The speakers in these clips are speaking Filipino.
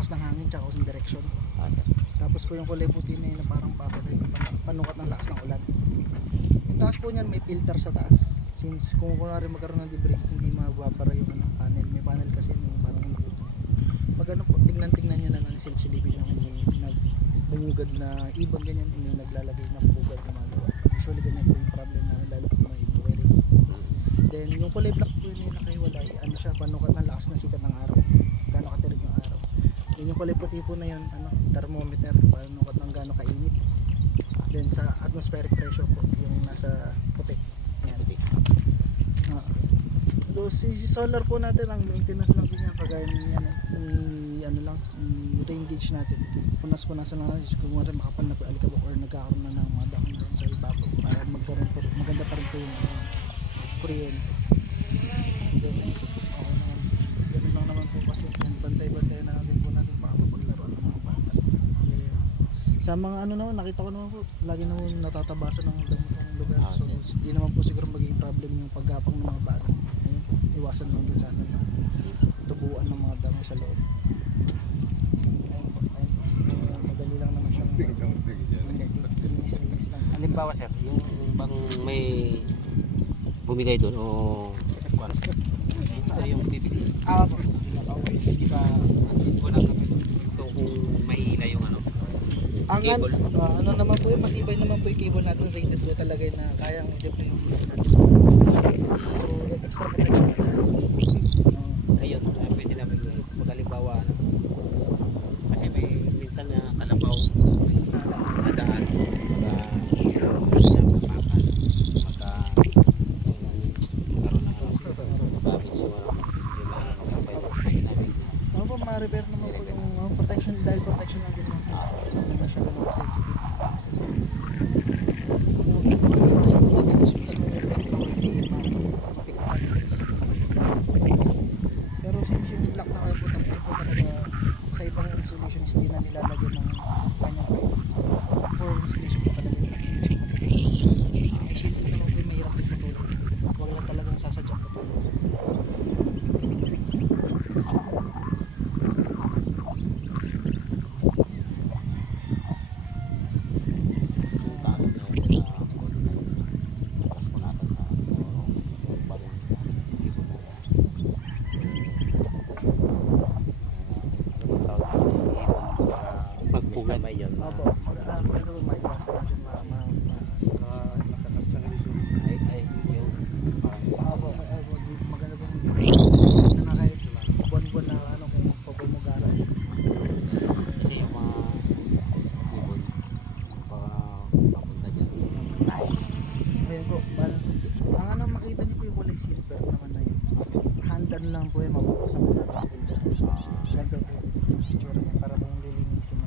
lakas ng hangin tsaka using direction. Sir. Tapos po yung kulay puti na yun na parang packet ay panukat ng lakas ng ulan. Yung taas po niyan may filter sa taas. Since kung kunwari magkaroon ng debris, hindi mababara yung panel. May panel kasi may parang magano po, tingnan nyo na lang silip-silipin yung may nagbungugad na ibon ganyan, may naglalagay na bugad gumagawa. Usually ganyan po yung problem namin lalo kung may wiring. Then yung kulay black po yun yung nakahiwalay, ano siya, panukat ng lakas na sikat ng araw. Gaano katirik ng araw. Then yung kulay puti po na yun, thermometer, panukat ng gaano kainit. Then sa atmospheric pressure po, yung nasa puti. Ayan. So si solar po natin, ang maintenance lang din yan, kagaya niyan, i-rain gauge natin. Punas-punasan lang natin kung makapal na po alikabok or nagkakaroon na ng mga dahon doon sa ibabaw para magkaroon po, maganda pa rin po yung kuryente. Ganun lang naman po kasi bantay-bantay na natin po natin para mapaglaruan ng mga bata. Sa mga naman, nakita ko naman po, lagi naman natatabasan ng damutong lugar. So hindi naman po siguro magiging problem yung paggapang ng mga bata. Ayun po, iwasan lang din sana na tubuan ng mga damo sa loob. Madali lang naman siyang linis lang. Halimbawa sir, yung bang may bumigay doon o yung PVC. Po. Di ba walang ito kung mahila yung Ang cable? ano naman po yung matibay naman po yung cable natin, rated po talaga na kayang i-deploy yung cable natin. So extra protection Ayun, pwede namin maghalimbawa kasi may minsan na kalabaw nadaan ma-repair naman po yung protection, dahil protection lang din naman. Hindi na siya ganun ka-sensitive. Pero since yung black na air po talaga sa ibang installation is hindi na nilalagyan ng kanyang pipe. For installation po talaga yung matibay. May shielding naman po yung mahirap din patuloy. Huwag lang talagang sasadyang patuloy. Lang po yung mabubuksan po natin. Ganito po yung sitsura niya para po yung lilinisin na.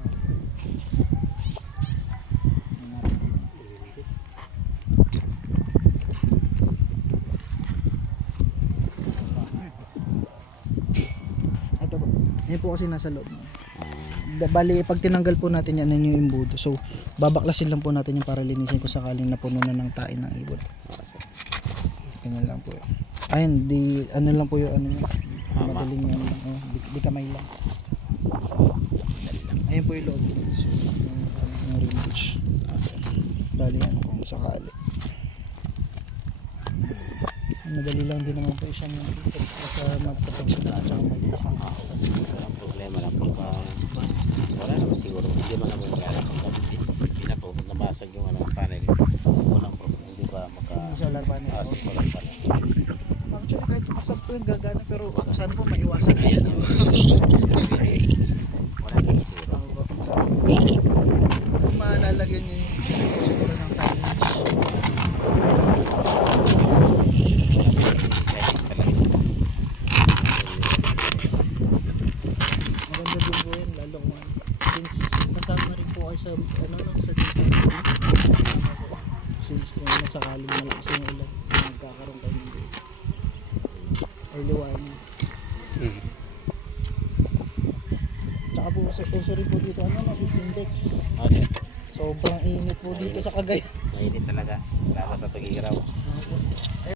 Ito po. Yan po kasi nasa loob. Bali, pag tinanggal po natin yan, yun yung imbudo. So, babaklasin lang po natin yung para linisin kung sakaling napuno na ng tain ng ibon. Ganyan lang po yun. Ayun, lang po yung madaling yan lang. Di kamay lang. Ayun po yung loob. So, yung range. Bali kung sakali. Madali lang din naman po siyang sa mag-protection na at saka mag-isang. Walang problema lang pagka wala naman siguro. Hindi man naman kaya hindi na po nabasag yung panel. Walang problema. Hindi ba solar panel. Solar panel. Actually kahit pasag po yung gagana pero saan po maiwasan na yan. Wala naman siguro. Kung malalagyan nyo siguro ng signage. Maganda din po yun lalo since kasama rin po kayo sa sa dito. Since kung nasakaling malakas yung ulan magkakaroon kayo ng early warning. Tsaka po sa puso rin po dito heat index. Sobrang init po dito sa Cagayan. Mainit talaga lalo sa tag-iraw.